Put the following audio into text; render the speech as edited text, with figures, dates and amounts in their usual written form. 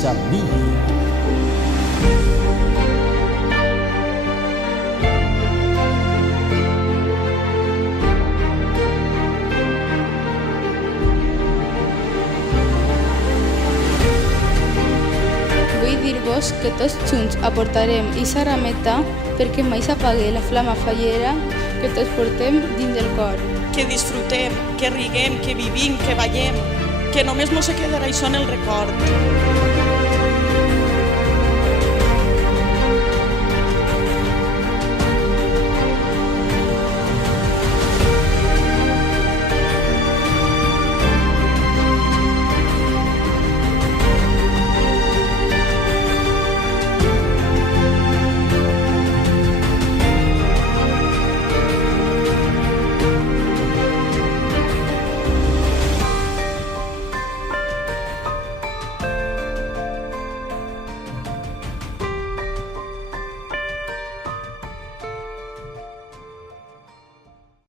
Media. Vull dir-vos que tots junts aportarem eixa rameta perquè mai s'apague la flama fallera que tots portem dins del cor. Que disfrutem, que riguem, que vivim, que ballem, que només no se quedarà això en el record.